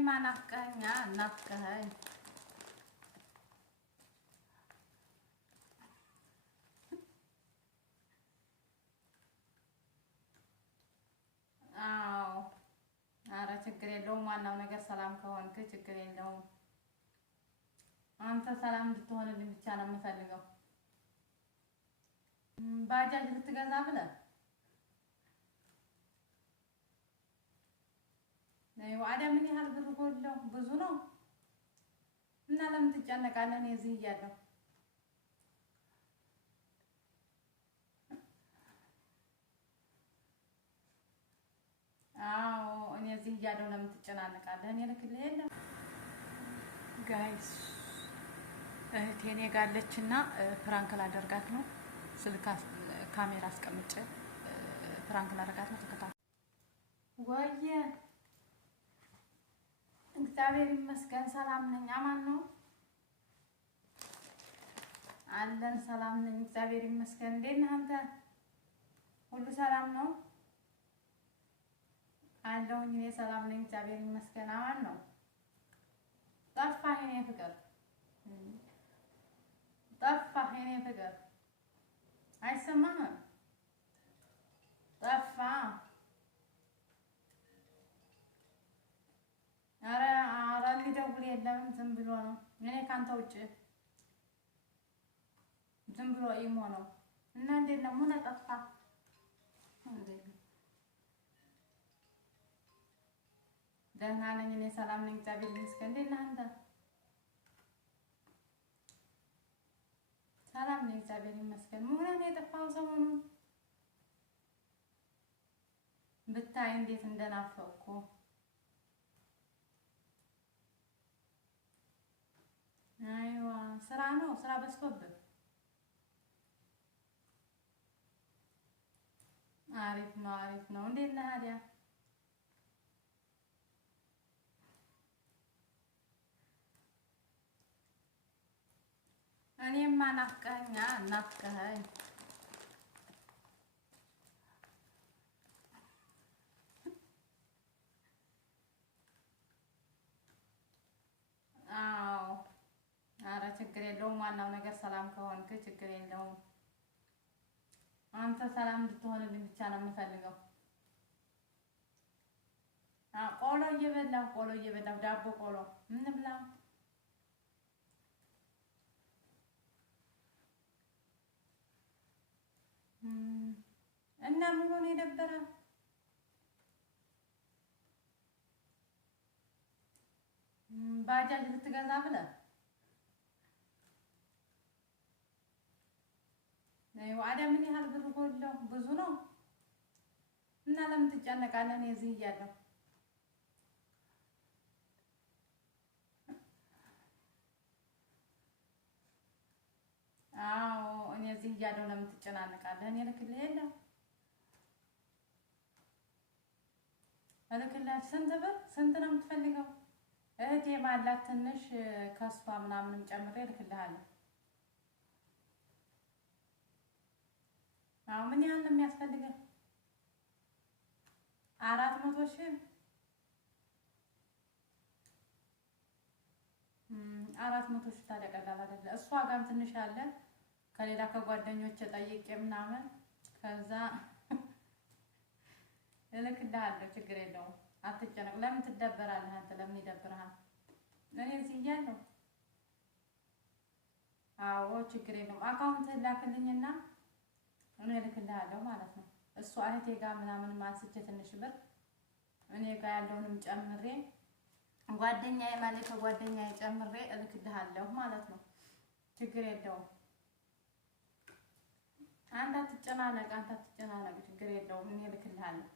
እኔማ ናፍቀኸኝ ናፍቀኸኝ አዎ ኧረ ችግር የለውም ዋናው ነገር ሰላም ከሆንክ ችግር የለውም አንተ ሰላም እንድትሆንልኝ ብቻ ነው የምፈልገው ባጃጅ ልትገዛ ብለህ ዋዳ ምን ያህል ብር ጎለው ብዙ ነው እና ለምን ትጨነቃለህ እኔ እዚህ እያለሁ አዎ እኔ እዚህ እያለሁ ለምን ትጨናነቃለህ እኔ ልክልህ የለም ጋይስ እህቴ እኔ ጋር አለችና ፕራንክ ላደርጋት ነው ስልክ ካሜራ አስቀምጬ ፕራንክ ላደርጋት ነው ተከታተል ወየ እግዚአብሔር ይመስገን ሰላም ነኝ አማን ነው አለን ሰላም ነኝ እግዚአብሔር ይመስገን እንዴት ነህ አንተ ሁሉ ሰላም ነው አለሁኝ እኔ ሰላም ነኝ እግዚአብሔር ይመስገን አማን ነው ጠፋህ የኔ ፍቅር ጠፋህ የኔ ፍቅር አይሰማህም ጠፋ ኧረ የሚደውል የለም ዝም ብሎ ነው እኔ ካንተ ውጭ ዝም ብሎ ኢሞ ነው እና እንዴት ነው ምን ጠፋ እንዴት ደህና ነኝ እኔ ሰላም ነኝ እግዚአብሔር ይመስገን እንዴት ነህ አንተ ሰላም ነኝ እግዚአብሔር ይመስገን ምን ሆነህ የጠፋኸው ሰሞኑን ብታይ እንዴት እንደናፈቅኩ አይዋ ስራ ነው ስራ በዝቶብህ አሪፍ ነው እንዴት ነህ ታዲያ እኔማ ናፍቀኸኝ አዎ ኧረ ችግር የለውም ዋናው ነገር ሰላም ከሆንክ ችግር የለውም አንተ ሰላም እንድትሆንልኝ ብቻ ነው የምፈልገው ቆሎ እየበላሁ ዳቦ ቆሎ እንብላ እና ምን ሆነ የነበረ ባጃጅ ልትገዛ ብለህ ዋዳ ምን ያህል ብር ጎለው ብዙ ነው እና ለምን ትጨነቃለህ እኔ እዚህ እያለሁ አዎ እኔ እዚህ እያለሁ ለምን ትጨናነቃለህ እኔ ልክልህ የለም እልክልህ ስንት ነው የምትፈልገው እህቴ ማላት ትንሽ ከሷ ምናምንም ጨምሬ እልክልሃለሁ አዎ ምን ያህል ነው የሚያስፈልገው 400,000 400,000 ታዲያ ቀላል አይደለ እሷ ጋርም ትንሽ አለ ከሌላ ከጓደኞቼ ጠይቄ ምናምን ከዛ እልክልሃለሁ ችግር የለውም አትጨነቅ ለምን ትደበራለህ አንተ ለምን ይደብርሃል እኔ እዚህ እያለሁ አዎ ችግር የለውም አካውንት ላክልኝና እኔ እልክልሃለሁ ማለት ነው እሷ እህቴ ጋር ምናምን ማንስቼ ትንሽ ብር እኔ ጋር ያለውንም ጨምሬ ጓደኛዬ ማለት ከጓደኛዬ ጨምሬ እልክልሃለሁ ማለት ነው ችግር የለውም አንተ አትጨናነቅ ችግር የለውም እኔ እልክልሃለሁ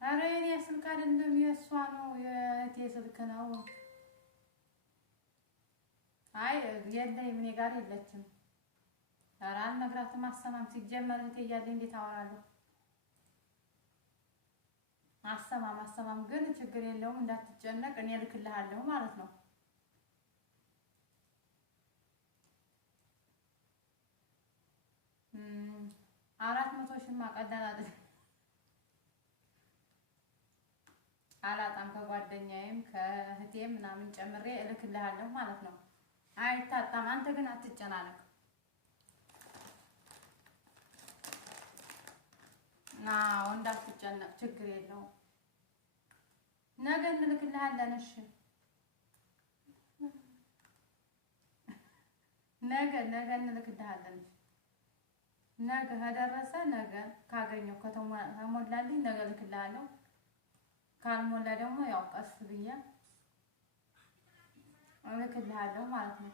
ኧረ የኔ ስልክ አይደለም የእሷ ነው የእህቴ ስልክ ነው አይ የለኝም እኔ ጋር የለችም ኧረ አልነግራትም አሰማም ሲጀመር እህቴ እያለኝ እንዴት አወራለሁ አሰማም ግን ችግር የለውም እንዳትጨነቅ እኔ እልክልሃለሁ ማለት ነው 400,000 ቀላል አይደለም አላጣም ከጓደኛዬም ከእህቴም ምናምን ጨምሬ እልክልሃለሁ ማለት ነው። አይታጣም። አንተ ግን አትጨናነቅ። አዎ እንዳትጨነቅ፣ ችግር የለውም። ነገ እንልክልሃለን። እሺ ነገ እንልክልሃለን። ነገ ከደረሰ ነገ ካገኘው ከተሞላልኝ ነገ እልክልሃለሁ። ካልሞላ ደግሞ ያው ቀስ ብዬ እልክልሃለሁ ማለት ነው።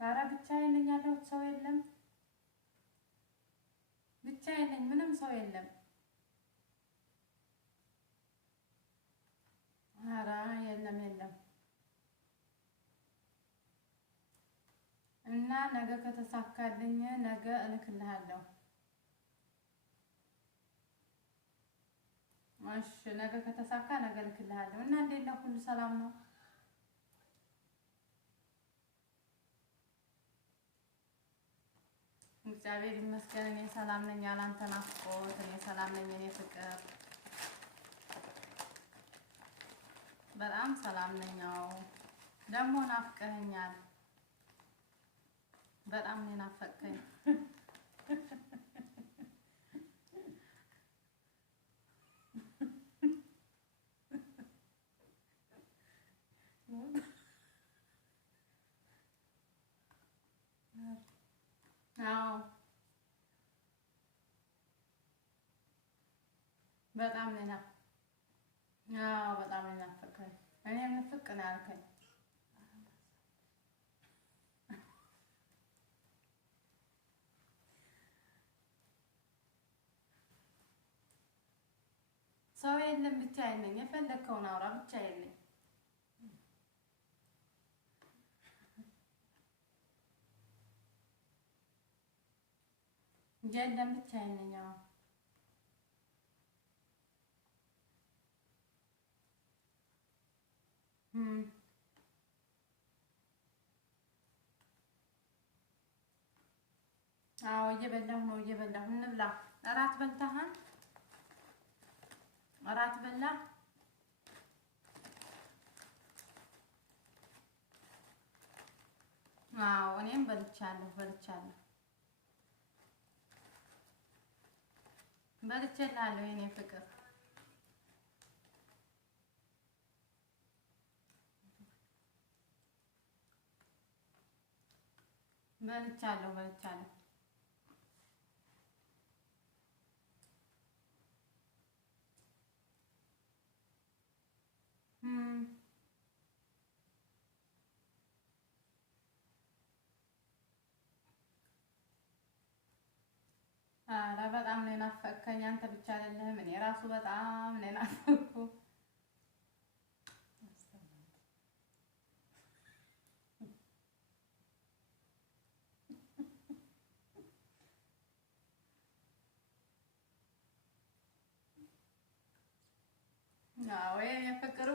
ኧረ ብቻዬን ነኝ ያለሁት፣ ሰው የለም። ብቻዬን ነኝ፣ ምንም ሰው የለም። ኧረ የለም። እና ነገ ከተሳካልኝ ነገ እልክልሃለሁ። እሺ ነገ ከተሳካ ነገ እልክልሃለሁ። እና እንዴት ነው? ሁሉ ሰላም ነው? እግዚአብሔር ይመስገን እኔ ሰላም ነኝ። ያላንተ ናፍቆት እኔ ሰላም ነኝ። እኔ ፍቅር በጣም ሰላም ነኝ። አዎ ደግሞ ናፍቀኸኛል። በጣም ነው ናፈቀኝ። አዎ በጣም ነው አዎ በጣም ነው ናፈቀኝ። እኔም ንፍቅ ነው ያልከኝ። ሰው የለም፣ ብቻዬን ነኝ። የፈለከውን አውራ፣ ብቻዬን ነኝ። የለም ብቻዬን ነኝ። አዎ እየበላሁ ነው፣ እየበላሁ። እንብላ። እራት በልተሃል? እራት በላ? አዎ እኔም በልቻለሁ በልቼልሃለሁ የኔ ፍቅር። በልቻለሁ ኧረ በጣም ነው የናፈቅከኝ። አንተ ብቻ አይደለህም፣ እኔ ራሱ በጣም ነው የናፈቅኩህ። አዎ የኔ ፍቅር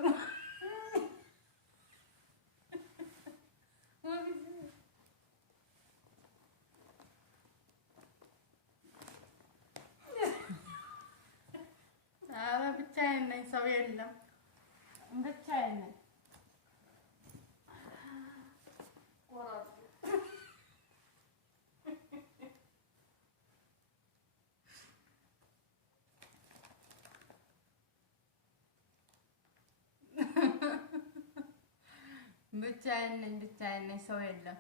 ኧረ ብቻዬን ነኝ፣ ሰው የለም። ብቻዬን ነኝ። ብቻዬን ነኝ፣ ሰው የለም።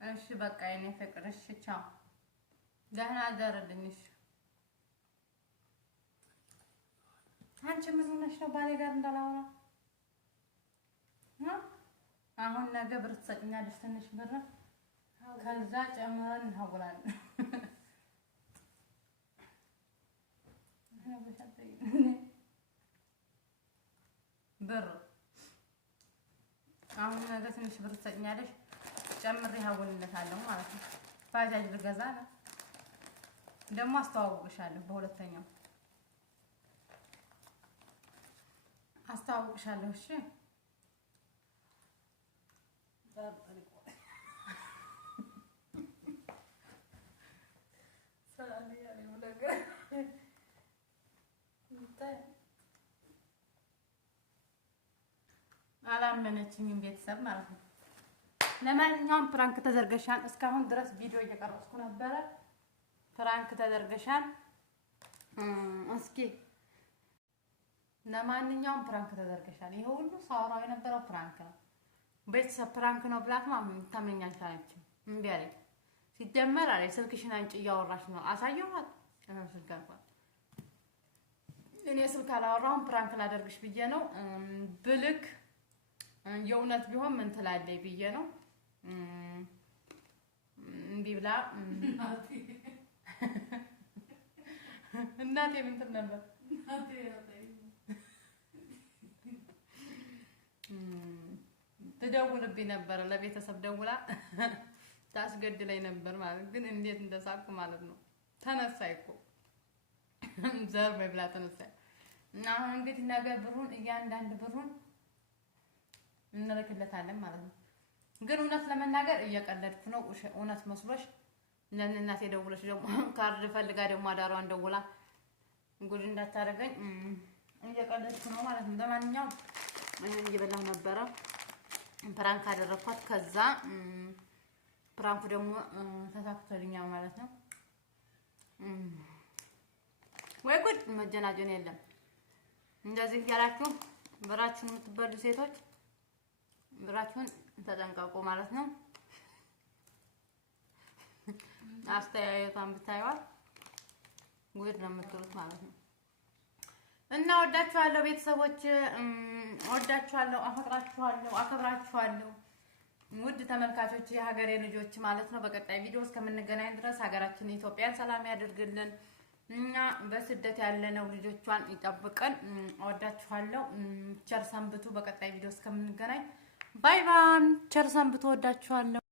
እሺ በቃ የኔ ፍቅር፣ እሺ ቻው፣ ደህና አደርልኝ። እሺ አንቺ ምን ሆነሽ ነው ባሌ ጋር እንዳላወራ? አሁን ነገ ብር ትሰጥኛለሽ፣ ትንሽ ብር፣ ከዛ ጨምረን እንሀውላለን። ብር አሁን ነገ ትንሽ ብር ትሰጥኛለሽ፣ ጨምሬ ሀውልለታለሁ ማለት ነው። ባጃጅ ልገዛ ነው ደግሞ፣ አስተዋውቅሻለሁ። በሁለተኛው አስተዋውቅሻለሁ። እሺ አላመነችኝም ቤተሰብ ማለት ነው። ለማንኛውም ፕራንክ ተዘርገሻል። እስካሁን ድረስ ቪዲዮ እየቀረጽኩ ነበረ። ፕራንክ ተዘርገሻል። እስኪ ለማንኛውም ፕራንክ ተዘርገሻል። ይሄ ሁሉ ሳወራው የነበረው ፕራንክ ነው። ቤተሰብ ፕራንክ ነው ብላት ታመኛ አልቻለችም። እምቢ አለኝ። ሲጀመር አለኝ ስልክሽን አንቺ እያወራሽ ነው አሳየኋት። ስልክ አልኳት። እኔ ስልክ አላወራሁም ፕራንክ ላደርግሽ ብዬ ነው ብልክ የእውነት ቢሆን ምን ትላለች ብዬ ነው እምቢ ብላ እናቴ ምን ትል ነበር ትደውልብኝ ነበር ለቤተሰብ ደውላ ታስገድለኝ ነበር ማለት ግን እንዴት እንደሳቅኩ ማለት ነው። ተነሳይ እኮ ዘር በብላ ተነሳይ እና አሁን እንግዲህ ነገ ብሩን እያንዳንድ ብሩን እንልክለታለን ማለት ነው። ግን እውነት ለመናገር እየቀለድኩ ነው። እውነት መስሎሽ ለእናቴ ደውለሽ ደግሞ ካርድ ፈልጋ ደግሞ አዳሯን ደውላ ጉድ እንዳታረገኝ እየቀለድኩ ነው ማለት ነው። ለማንኛውም እኔን እየበላሁ ነበረ ፕራንክ አደረኳት። ከዛ ፕራንኩ ደግሞ ተሳክቶልኛል ማለት ነው። ወይ ጉድ መጀናጀን የለም። እንደዚህ እያላችሁ ብራችሁን የምትበሉ ሴቶች ብራችሁን ተጠንቀቁ ማለት ነው። አስተያየቷን ብታዩት ጉድ ነው የምትሉት ማለት ነው። እና ወዳችኋለሁ ቤተሰቦች፣ ወዳችኋለሁ፣ አፈቅራችኋለሁ፣ አከብራችኋለሁ ውድ ተመልካቾች፣ የሀገሬ ልጆች ማለት ነው። በቀጣይ ቪዲዮ እስከምንገናኝ ድረስ ሀገራችን ኢትዮጵያን ሰላም ያድርግልን እና በስደት ያለነው ልጆቿን ይጠብቀን። ወዳችኋለሁ። ቸር ሰንብቱ። በቀጣይ ቪዲዮ እስከምንገናኝ ባይ ባይ። ቸር ሰንብቱ። ወዳችኋለሁ።